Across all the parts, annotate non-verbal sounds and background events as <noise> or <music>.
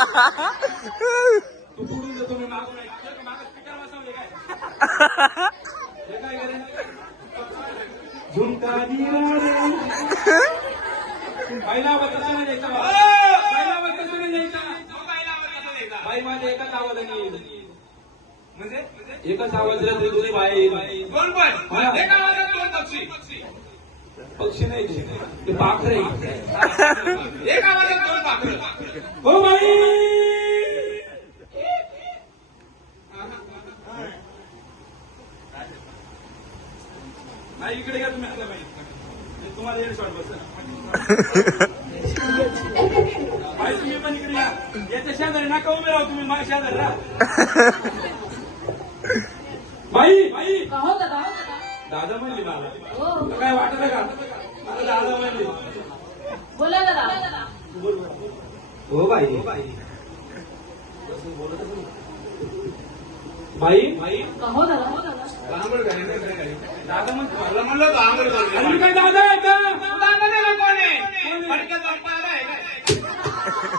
तू आवाज एकाच आवाजाने येईल म्हणजे एकच आवाज दिला तरी तुझी बाई येईल दोन पण एका आवाजात दोन पक्षी पक्षी नाही. ते. ते पाखरे एक आवाजात दोन पाखरं? हो बाई. नाही इकडे घ्या तुम्ही आता बाई. तुम्हाला येईल शॉट बस बाई तुम्ही पण इकडे या. याच्या शेजारी नका उभे राहा तुम्ही माझ्या शेजारी राहा. बाई बाई. हो दादा दादा म्हणली मला. हो. काय वाटत का? बोला दादा हो बाई बाई बाई का हो दादा नाही काय. दादा म्हणलं घाली. आणि काय दादा आहे का आंघोळ घालायला कोण आहे? जाऊन पाहिलं आहे काय?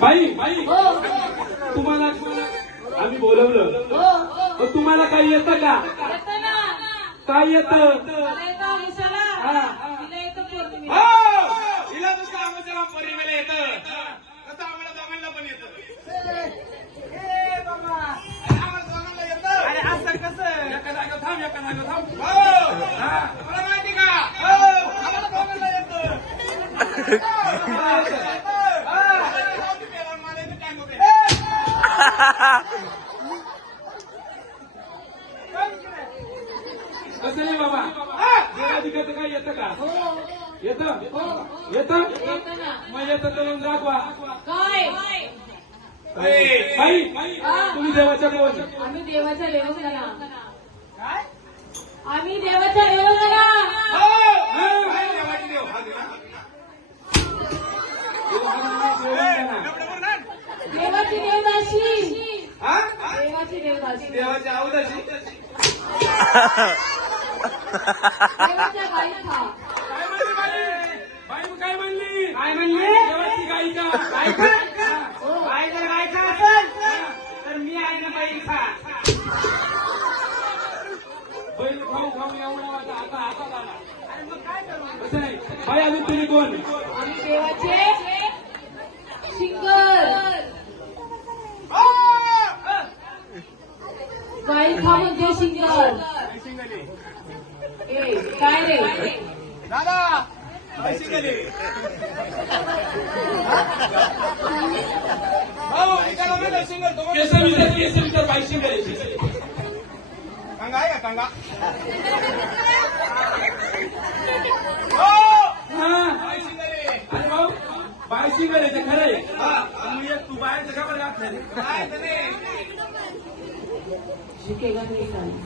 बाई बाई. हो तुम्हाला आम्ही बोलवलं. हो मग तुम्हाला काही येतं का? काय येतं? कसं नाही बाबा? देवाधिकाचं काय येतं का? हो. येतं? येतं? येतं मग येतं तर मग दाखवा. काय? बाई तुम्ही देवाच्या कोण आम्ही देवाच्या देवस्थाना आम्ही देवाच्या देवस्थाना हो! काय देवाची? हा देवदाशी हा? देवाची देवदाशी देवाची अवदाशी <laughs> काय म्हणली? मग काय म्हणली? काय गायिका. जर गायचा असेल? तर मी आहे ना बाई खा बैल खाऊ खाऊ एवढा वाटा आता हातात आला कसं नाही बाई आधी तुम्ही कोण? आम्ही देवाचे सिंगर गायिका म्हणजे सिंगर ए काय रे दादा सिंगल तो केस विचार केस विचार बाई शिंगायची कांगा आहे. का कांगा हो! हा. बाय ते खरं आहे. मग एक तू बाहेरचं का बरं घातलं रे? काय तरी शिकेगा नाही चालेल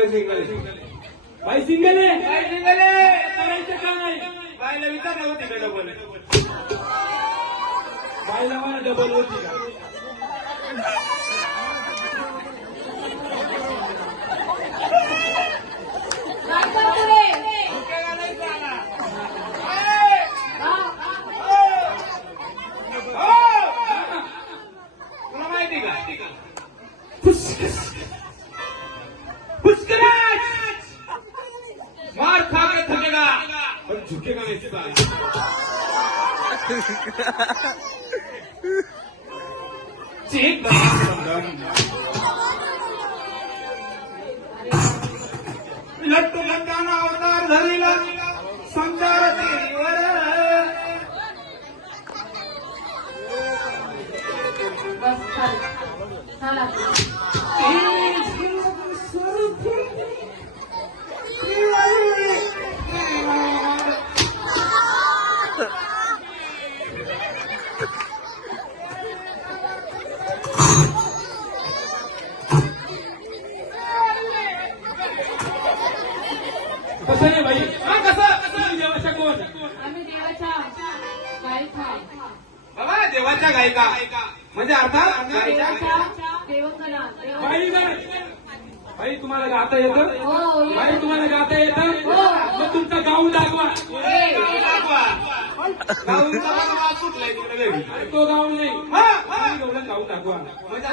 बाय सिंगर बाई सिंगर आहे. बाई सिंगले करायचं काय बाईला विचारलं होती का डबल बाईला मला डबल होती का લટ્ટુ લટ્ટાના અવતાર ધરેલા कसं नाही बाई? हा कसं? देवाच्या कोण? आम्ही देवाच्या गायिका देवाच्या गायिका. म्हणजे अर्थात देवाच्या देवकला बाई बाई. तुम्हाला गाता येतं? हो, येतं. बाई तुम्हाला गाता येतं? हो. मग तुमचं गाऊन दाखवा. अरे तो गाऊन नाही. हा, हा. एवढं गाऊन दाखवा. म्हणजे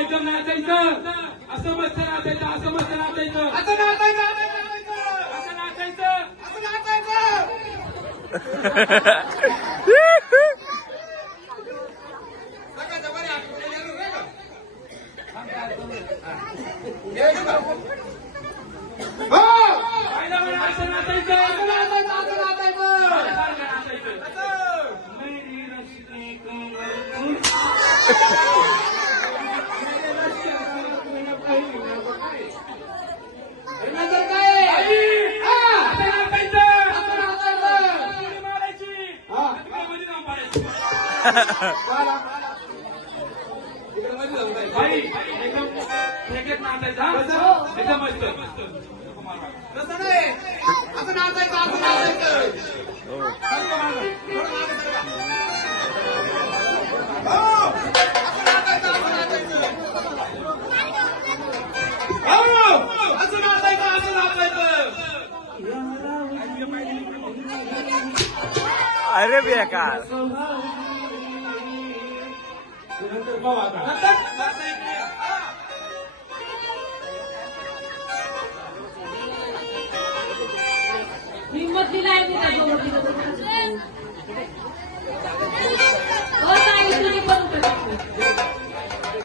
एकदम नाचायचं. असं मस्त नाचायचं असं मस्त नाचायचं. असं असं नाचायचं. असं नाचायचं असं नाचायचं. सगळ्याच्या बरी आठवण येणार नाही का? हे घेऊ का? हो. बाईला म्हणा असं नाचायचं असं नाचायचं, असं नाचायचं. सारखं नाचायचं असं. मेरी रश्मी कमर अरे नंतर काय? हा. असं नाचायचं असं नाचायचं. उडी मारायची हा. तिकडे मध्ये जाऊन पाडायची. बाळा. इकडे मध्ये जाऊन जायचं. बाई एकदम ठेकेत नाचायचं हा? कसं? एकदम मस्त तसं नाही. असं नाचायचं, असं नाचायचं. अरे बेकार हिंमत दिला आहे